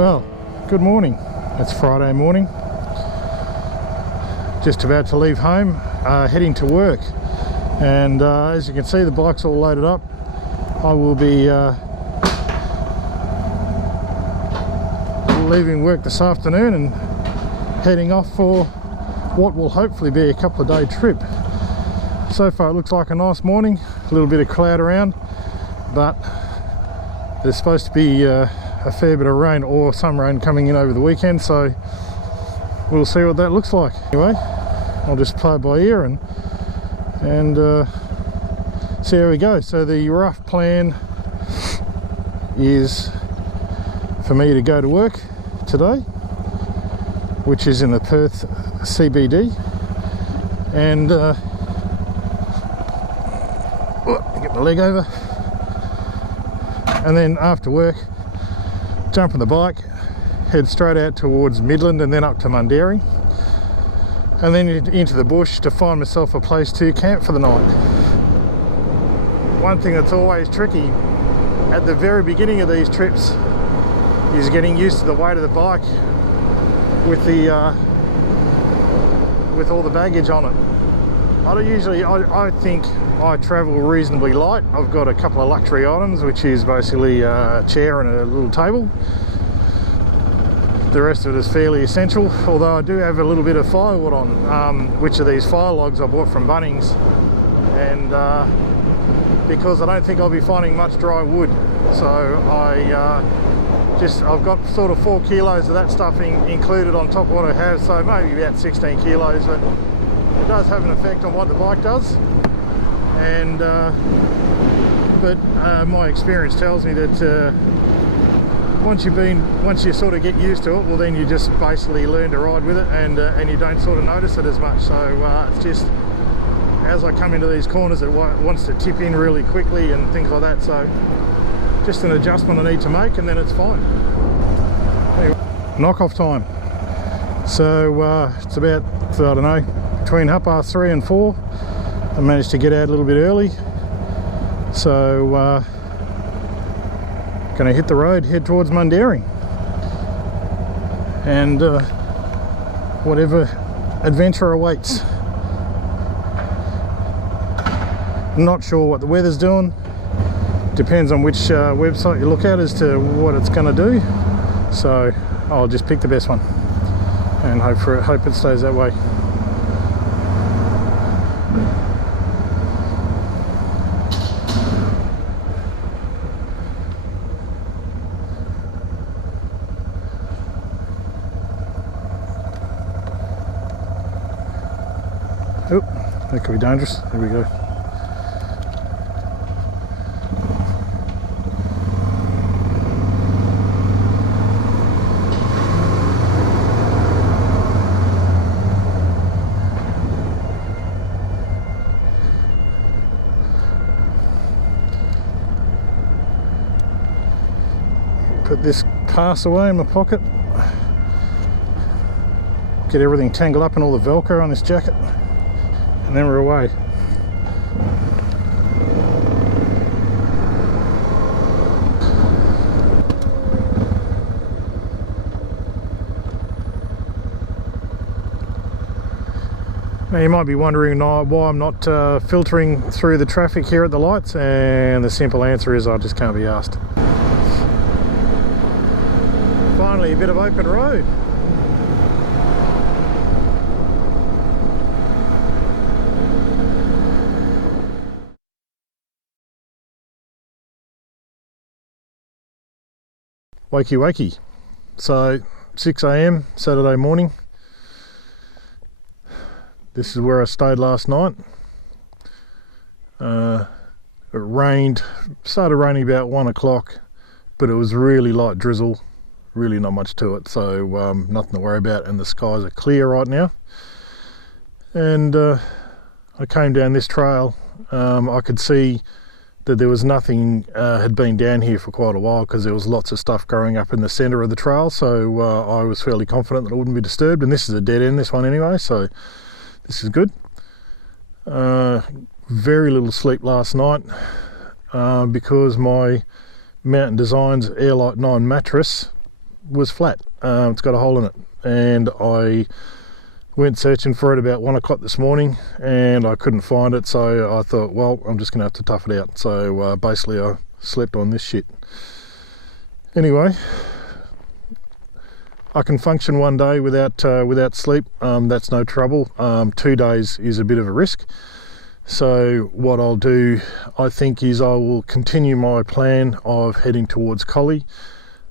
Well, good morning. It's Friday morning. Just about to leave home, heading to work. And as you can see, the bike's all loaded up. I will be leaving work this afternoon and heading off for what will hopefully be a couple of day trip. So far it looks like a nice morning, a little bit of cloud around, but there's supposed to be a fair bit of rain or some rain coming in over the weekend, so we'll see what that looks like. Anyway, I'll just play it by ear and see how we go. So the rough plan is for me to go to work today, which is in the Perth CBD, and get my leg over, and then after work jump on the bike, head straight out towards Midland and then up to Mundaring, and then into the bush to find myself a place to camp for the night. One thing that's always tricky at the very beginning of these trips is getting used to the weight of the bike with the with all the baggage on it. I think I travel reasonably light. I've got a couple of luxury items, which is basically a chair and a little table. The rest of it is fairly essential, although I do have a little bit of firewood on, which are these fire logs I bought from Bunnings, and because I don't think I'll be finding much dry wood, so I've got sort of 4 kilos of that stuff included on top of what I have, so maybe about 16 kilos, but it does have an effect on what the bike does. And but my experience tells me that once you sort of get used to it, well, then you just basically learn to ride with it, and you don't sort of notice it as much. So it's just as I come into these corners, it wants to tip in really quickly and things like that. So just an adjustment I need to make, and then it's fine. Anyway, knock-off time. So it's about, I don't know, between 3:30 and 4. I managed to get out a little bit early, so going to hit the road, head towards Mundaring, and whatever adventure awaits. Not sure what the weather's doing. Depends on which website you look at as to what it's going to do, so I'll just pick the best one and hope it stays that way. Oh, that could be dangerous. There we go. Put this pass away in my pocket. Get everything tangled up in all the Velcro on this jacket. And then we're away. Now you might be wondering why I'm not filtering through the traffic here at the lights, and the simple answer is I just can't be asked. Finally, a bit of open road. Wakey wakey. So 6 AM Saturday morning. This is where I stayed last night. It rained, started raining about 1 o'clock, but it was really light drizzle, really not much to it, so nothing to worry about, and the skies are clear right now. And I came down this trail. I could see that there was nothing had been down here for quite a while, because there was lots of stuff growing up in the centre of the trail, so I was fairly confident that it wouldn't be disturbed, and this is a dead end, this one anyway, so this is good. Very little sleep last night because my Mountain Designs Airlight 9 mattress was flat. It's got a hole in it, and I went searching for it about 1 o'clock this morning and I couldn't find it, so I thought, well, I'm just gonna have to tough it out. So basically I slept on this shit. Anyway, I can function one day without sleep. That's no trouble. 2 days is a bit of a risk. So what I'll do, I think, is I will continue my plan of heading towards Collie.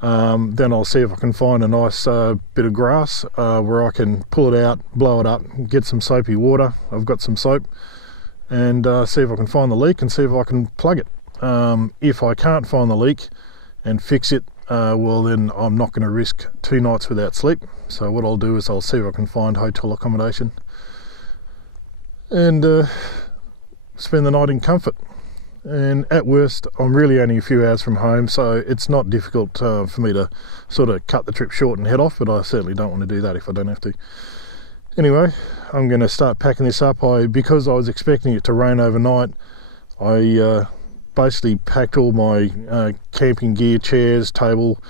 Then I'll see if I can find a nice bit of grass where I can pull it out, blow it up, get some soapy water. I've got some soap, and see if I can find the leak and see if I can plug it. If I can't find the leak and fix it, well, then I'm not going to risk 2 nights without sleep. So what I'll do is I'll see if I can find hotel accommodation and spend the night in comfort. And at worst, I'm really only a few hours from home, so it's not difficult for me to sort of cut the trip short and head off, but I certainly don't want to do that if I don't have to. Anyway, I'm going to start packing this up. Because I was expecting it to rain overnight, I basically packed all my camping gear, chairs, table,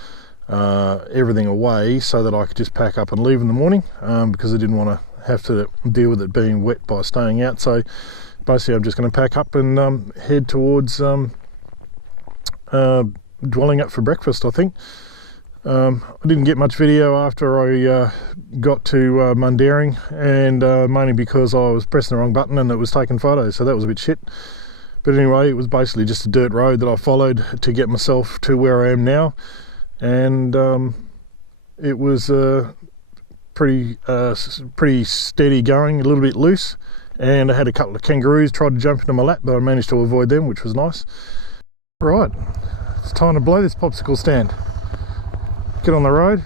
everything away so that I could just pack up and leave in the morning, because I didn't want to have to deal with it being wet by staying out. So basically I'm just going to pack up and head towards dwelling up for breakfast, I think. I didn't get much video after I got to Mundaring, and mainly because I was pressing the wrong button and it was taking photos, so that was a bit shit. But anyway, it was basically just a dirt road that I followed to get myself to where I am now, and it was pretty steady going, a little bit loose. And I had a couple of kangaroos tried to jump into my lap, but I managed to avoid them, which was nice. Right, it's time to blow this popsicle stand. Get on the road,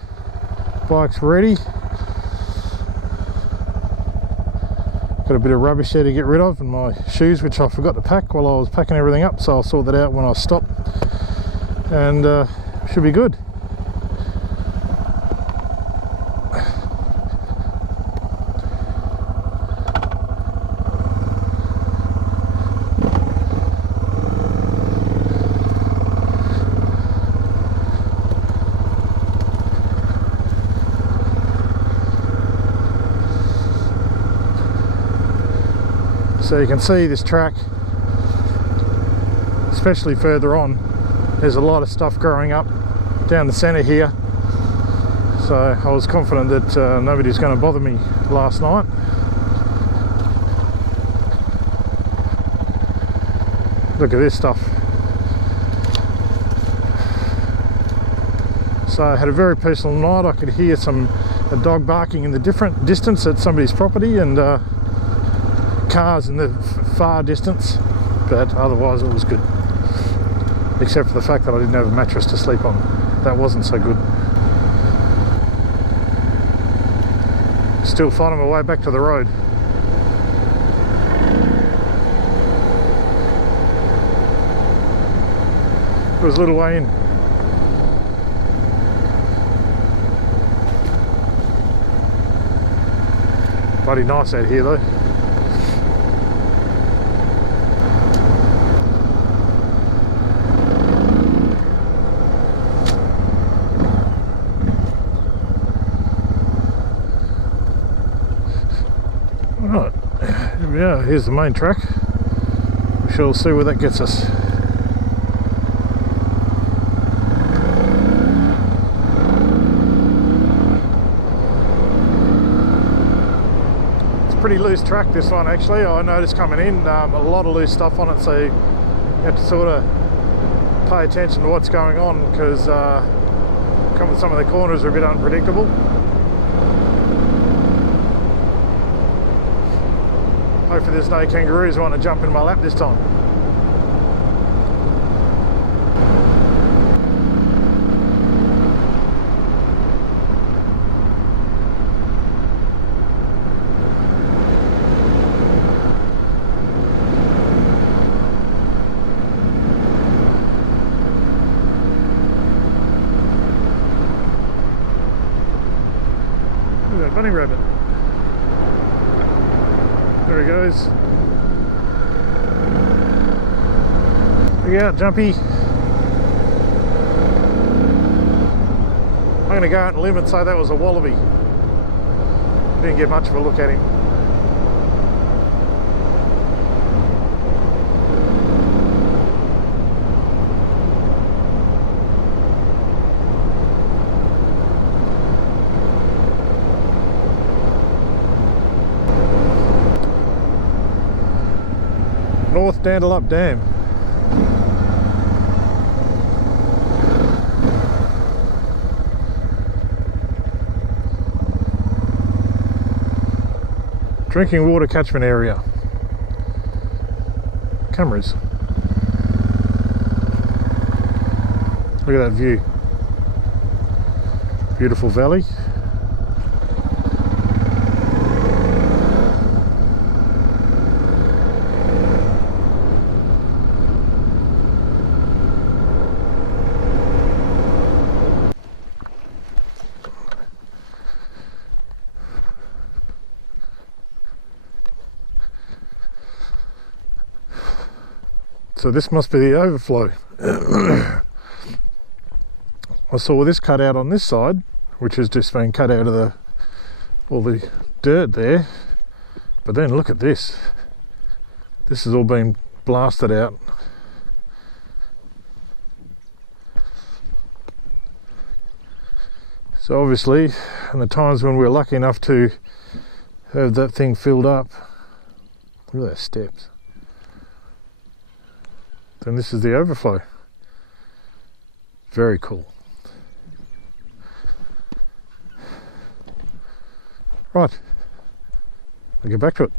bike's ready. Got a bit of rubbish there to get rid of, and my shoes, which I forgot to pack while I was packing everything up, so I'll sort that out when I stop, and should be good. So you can see this track, especially further on, there's a lot of stuff growing up down the centre here. So I was confident that nobody's going to bother me last night. Look at this stuff. So I had a very peaceful night. I could hear a dog barking in the different distance at somebody's property, and cars in the far distance, but otherwise it was good, except for the fact that I didn't have a mattress to sleep on. That wasn't so good. Still finding my way back to the road. It was a little way in. Bloody nice out here though. Right, here we are. Here's the main track. We shall see where that gets us. It's a pretty loose track, this one, actually. I noticed coming in, a lot of loose stuff on it, so you have to sort of pay attention to what's going on, because some of the corners are a bit unpredictable. Hopefully there's no kangaroos wanting to jump in my lap this time. Look at that bunny rabbit. There he goes. Look out, Jumpy. going to go out and limb and say that was a wallaby. Didn't get much of a look at him. North Dandalup Dam. Drinking water catchment area. Cameras. Look at that view. Beautiful valley. So this must be the overflow. I saw this cut out on this side, which has just been cut out of all the dirt there. But then look at this. This has all been blasted out. So obviously, in the times when we're lucky enough to have that thing filled up, look at those steps. Then this is the overflow. Very cool. Right, we'll get back to it.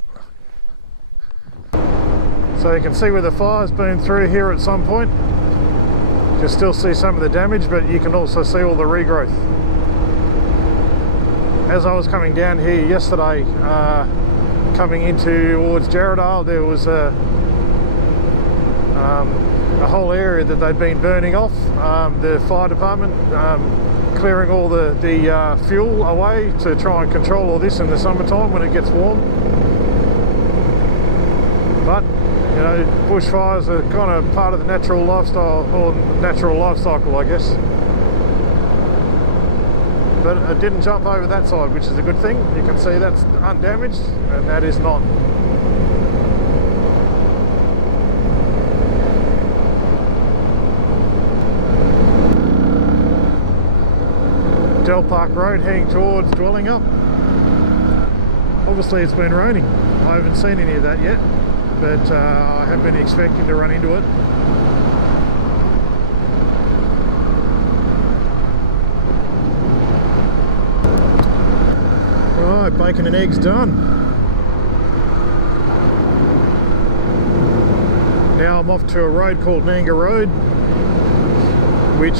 So you can see where the fire's been through here at some point. You can still see some of the damage, but you can also see all the regrowth. As I was coming down here yesterday, coming into towards Jarrahdale, there was a whole area that they'd been burning off. The fire department clearing all the fuel away to try and control all this in the summertime when it gets warm. But you know, bushfires are kind of part of the natural lifestyle, or natural life cycle, I guess. But it didn't jump over that side, which is a good thing. You can see that's undamaged, and that is not. Del Park Road heading towards Dwellingup. Obviously it's been raining. I haven't seen any of that yet, but I have been expecting to run into it. Right, bacon and eggs done. Now I'm off to a road called Nanga Road, which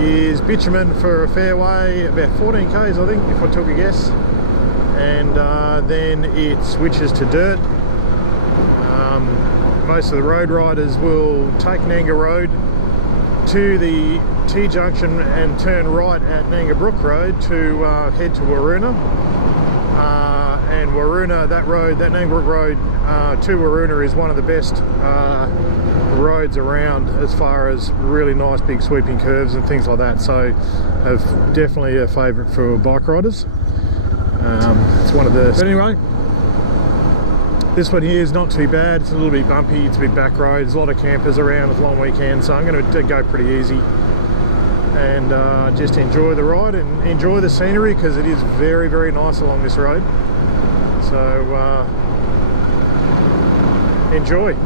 is bitumen for a fair way, about 14 k's I think, if I took a guess, and then it switches to dirt. Most of the road riders will take Nanga Road to the T-junction and turn right at Nanga Brook Road to head to Waroona. And Waroona, that road, that Nanga Brook Road to Waroona is one of the best roads around as far as really nice big sweeping curves and things like that, so definitely a favourite for bike riders. It's one of the, but anyway, this one here is not too bad. It's a little bit bumpy, it's a bit back road, there's a lot of campers around, it's a long weekend, so I'm going to go pretty easy and just enjoy the ride and enjoy the scenery, because it is very, very nice along this road. So enjoy.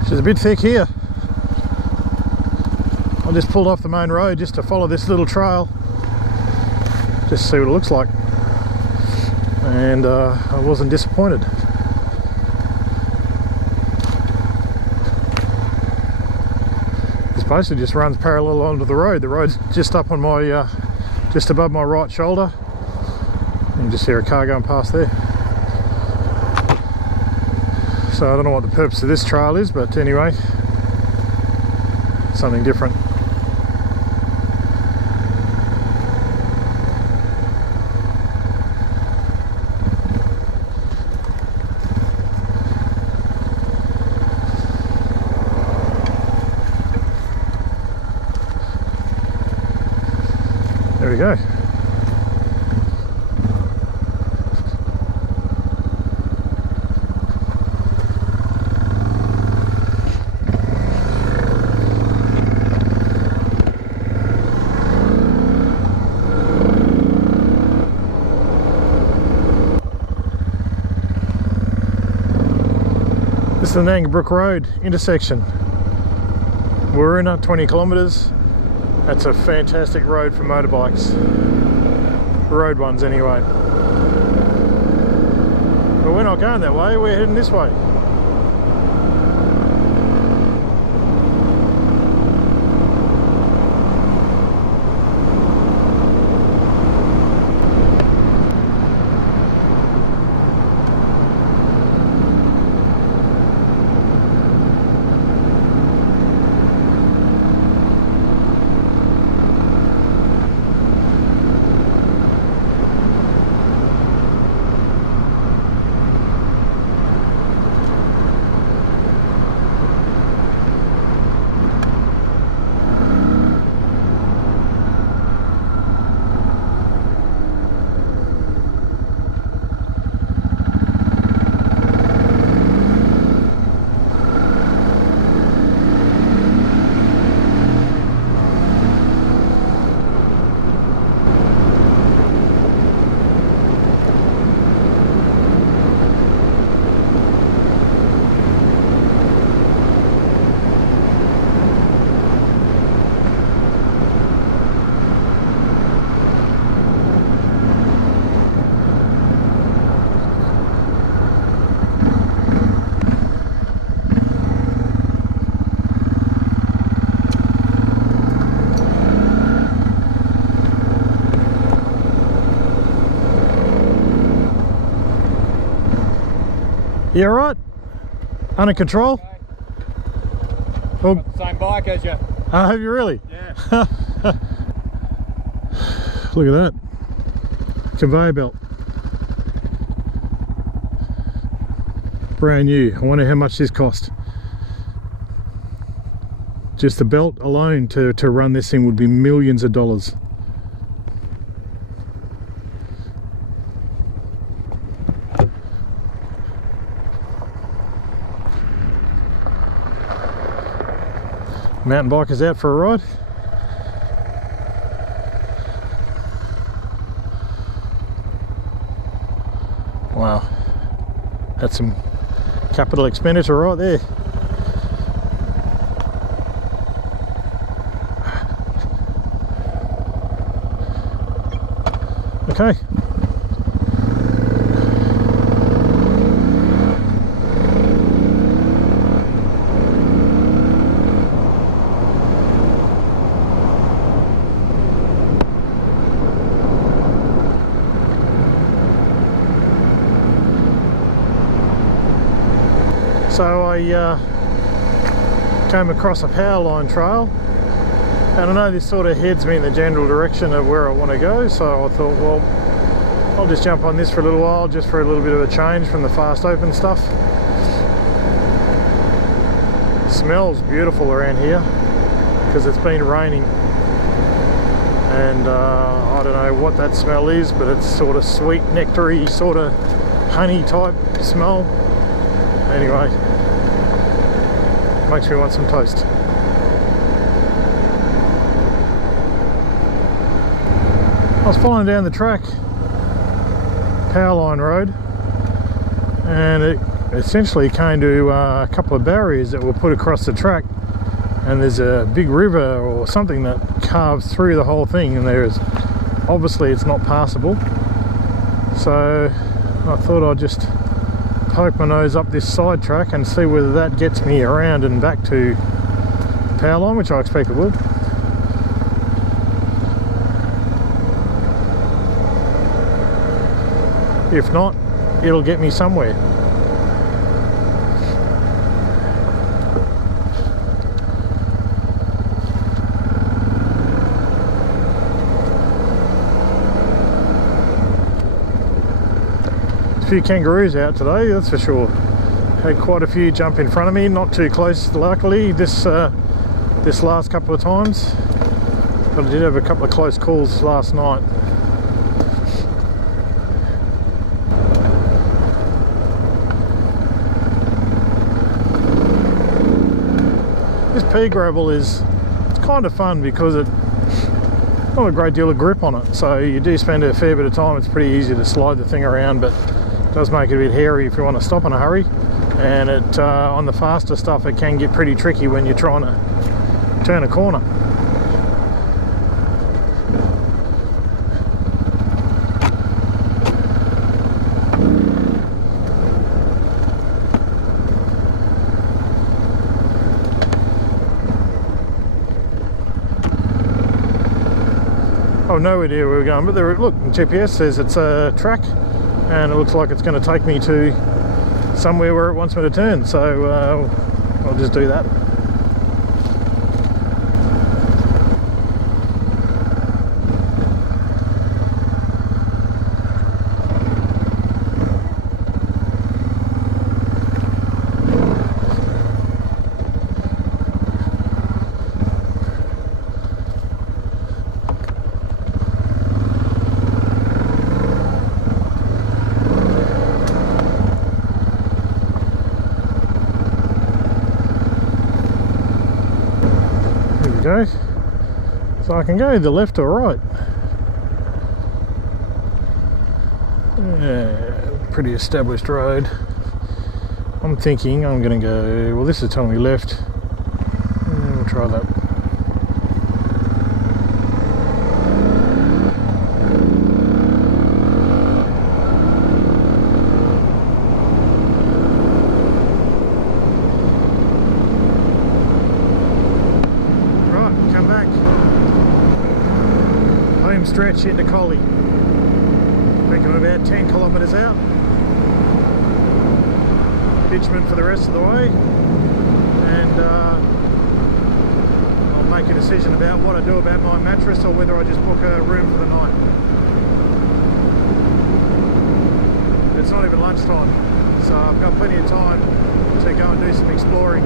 It's a bit thick here. I just pulled off the main road just to follow this little trail, just to see what it looks like, and I wasn't disappointed. This basically just runs parallel onto the road. The road's just up on my, just above my right shoulder. You can just hear a car going past there. So I don't know what the purpose of this trail is, but anyway, something different. we go. This is the Nangabrooke Road intersection. We're in 20 kilometres. That's a fantastic road for motorbikes. Road ones anyway. But we're not going that way, we're heading this way. You alright? Under control? Okay. Well, got the same bike as you. Have you really? Yeah. Look at that. Conveyor belt. Brand new. I wonder how much this cost. Just the belt alone to run this thing would be millions of dollars. Mountain bikers out for a ride. Wow, that's some capital expenditure right there. Okay. So I came across a power line trail, and I know this sort of heads me in the general direction of where I want to go, so I thought, well, I'll just jump on this for a little while, just for a little bit of a change from the fast open stuff. It smells beautiful around here because it's been raining, and I don't know what that smell is, but it's sort of sweet, nectary, sort of honey type smell. Anyway, makes me want some toast. I was following down the track, Powerline Road, and it essentially came to a couple of barriers that were put across the track, and there's a big river or something that carves through the whole thing, and there's obviously it's not passable. So I thought I'd just poke my nose up this side track and see whether that gets me around and back to Powerline, which I expect it would. If not, it'll get me somewhere. A few kangaroos out today, that's for sure. Had quite a few jump in front of me, not too close luckily this last couple of times. but I did have a couple of close calls last night. This pea gravel it's kind of fun because it's not a great deal of grip on it, so you do spend a fair bit of time. It's pretty easy to slide the thing around, but it does make it a bit hairy if you want to stop in a hurry. And it on the faster stuff, it can get pretty tricky when you're trying to turn a corner. I have no idea where we're going, but there, look, GPS says it's a track, and it looks like it's going to take me to somewhere where it wants me to turn, so I'll just do that. Go. So I can go the left or right. Yeah, pretty established road. I'm thinking I'm going to go, well, this is telling me left. We'll try that. Stretch into Collie. I think I'm about 10 kilometres out. Bitumen for the rest of the way, and I'll make a decision about what I do about my mattress, or whether I just book a room for the night. It's not even lunchtime, so I've got plenty of time to go and do some exploring.